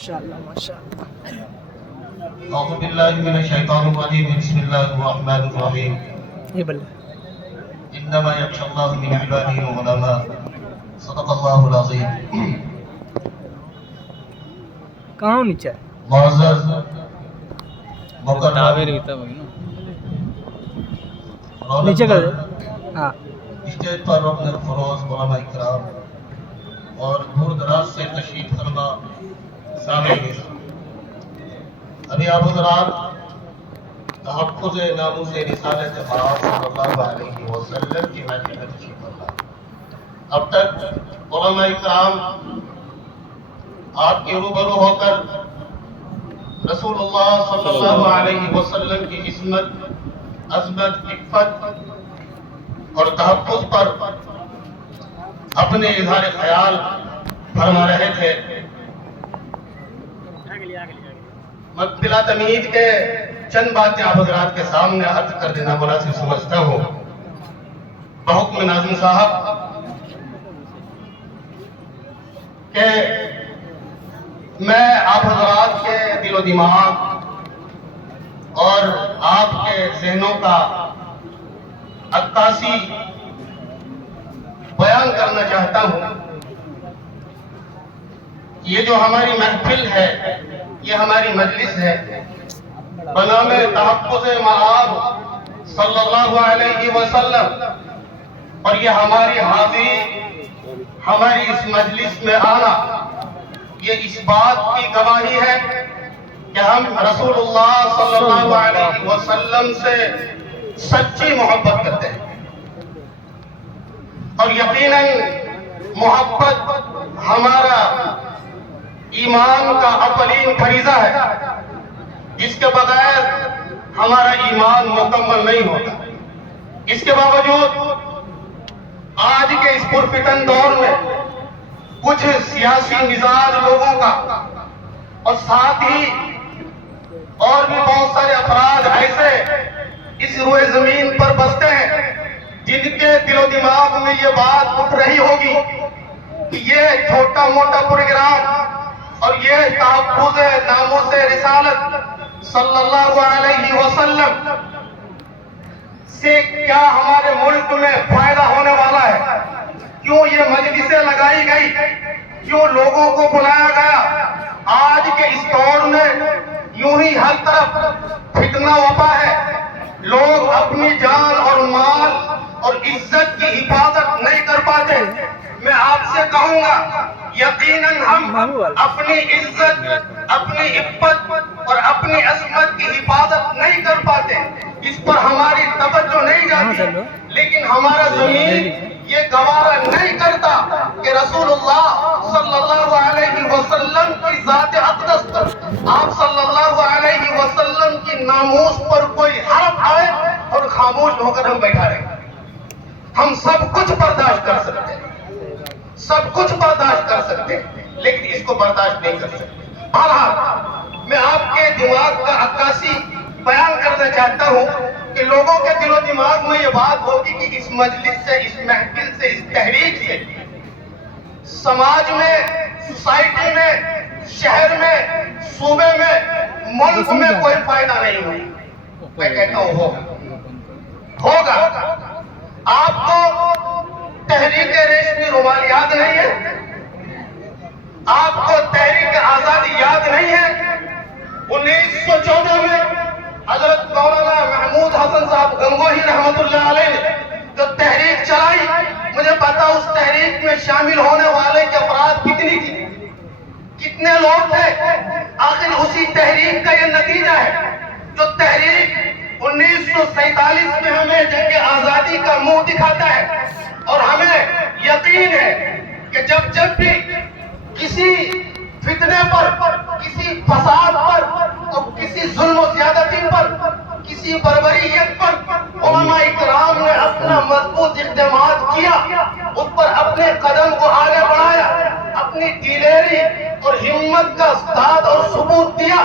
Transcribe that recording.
ماشاءاللہ ماشاءاللہ. اعوذ باللہ من الشیطان الرجیم بسم اللہ الرحمن الرحیم یہ بلے انما یخشی اللہ من عباده العلماء صدق اللہ العظیم. کہاں ہو نیچے؟ معزز مکرم نیچے کر دے. ہاں اسٹیج پر رکن الفروز علماء اکرام اور دور دراز سے تشریف فرما سامعین، ابھی آپ حضرات تحفظ ناموس رسالت پاک صلی اللہ علیہ وسلم کی محفل میں تشریف فرما. اب تک علماء اکرام آپ کے روبرو ہو کر رسول اللہ صلی اللہ علیہ وسلم کی عصمت، عظمت، عفت اور تحفظ پر اپنے اظہار خیال فرما رہے تھے. میں بلا تمہید کے چند باتیں آپ حضرات کے سامنے عرض کر دینا مناسب سمجھتا ہوں. بحکم ناظم صاحب کہ میں آپ حضرات کے دل و دماغ اور آپ کے ذہنوں کا عکاسی بیان کرنا چاہتا ہوں. یہ جو ہماری محفل ہے، یہ ہماری مجلس ہے بنام تحفظ مآب صلی اللہ علیہ وسلم، اور یہ ہماری حاضری، ہماری اس مجلس میں آنا، یہ اس بات کی گواہی ہے کہ ہم رسول اللہ صلی اللہ علیہ وسلم سے سچی محبت کرتے ہیں. اور یقیناً محبت ہمارا ایمان کا اولین فریضہ ہے، جس کے بغیر ہمارا ایمان مکمل نہیں ہوتا. اس کے باوجود آج کے اس پرفتن دور میں کچھ سیاسی مزاج لوگوں کا اور ساتھ ہی اور بھی بہت سارے افراد ایسے اس روئے زمین پر بستے ہیں جن کے دل و دماغ میں یہ بات اٹھ رہی ہوگی کہ یہ چھوٹا موٹا پروگرام اور یہ تحفظ ناموس رسالت صلی اللہ علیہ وسلم سے کیا ہمارے ملک میں فائدہ ہونے والا ہے؟ کیوں یہ مجلسیں لگائی گئی؟ کیوں لوگوں کو بلایا گیا؟ آج کے اس دور میں یوں ہی ہر طرف فتنہ وبا ہے، لوگ اپنی جان اور مال اور عزت کی حفاظت نہیں کر پاتے. میں آپ سے کہوں گا یقیناً ہم اپنی عزت، اپنی عفت اور اپنی عصمت کی حفاظت نہیں کر پاتے، اس پر ہماری توجہ نہیں جاتی، لیکن ہمارا ضمیر یہ گوارا نہیں کرتا کہ رسول اللہ صلی اللہ علیہ وسلم کی ذات اقدس پر، آپ صلی اللہ علیہ وسلم کی ناموس پر کوئی حرف آئے اور خاموش ہو کر ہم بیٹھا رہے. ہم سب کچھ برداشت کر سکتے ہیں، سب کچھ برداشت کر سکتے ہیں، لیکن اس کو برداشت نہیں کر سکتے. بہرحال میں آپ کے دماغ کا عکاسی بیان کرنا چاہتا ہوں کہ لوگوں کے دل و دماغ میں یہ بات ہوگی کہ اس مجلس سے، اس محفل سے، اس تحریک سے سماج میں، سوسائٹی میں، شہر میں، صوبے میں، ملک میں کوئی فائدہ نہیں ہوگا. میں کہتا ہوں ہوگا. آپ کو تحریک ریشمی رومال یاد نہیں ہے؟ آپ کو تحریک آزادی یاد نہیں ہے؟ 1914 میں حضرت مولانا محمود حسن صاحب گنگوہی رحمت اللہ علیہ نے جو تحریک چلائی، مجھے پتا اس تحریک میں شامل ہونے والے کے افراد کتنی تھی، کتنے لوگ تھے. آخر اسی تحریک کا یہ نتیجہ ہے جو تحریک 1947 میں ہمیں جنگ آزادی کا منہ دکھاتا ہے. اور ہمیں یقین ہے کہ جب بھی کسی فتنے پر، کسی فساد پر، تو کسی ظلم و زیادتی پر، کسی بربریت پر علماء اکرام نے اپنا مضبوط اقدامات کیا، اس پر اپنے قدم کو آگے بڑھایا، اپنی دلیری اور ہمت کا استاد اور ثبوت دیا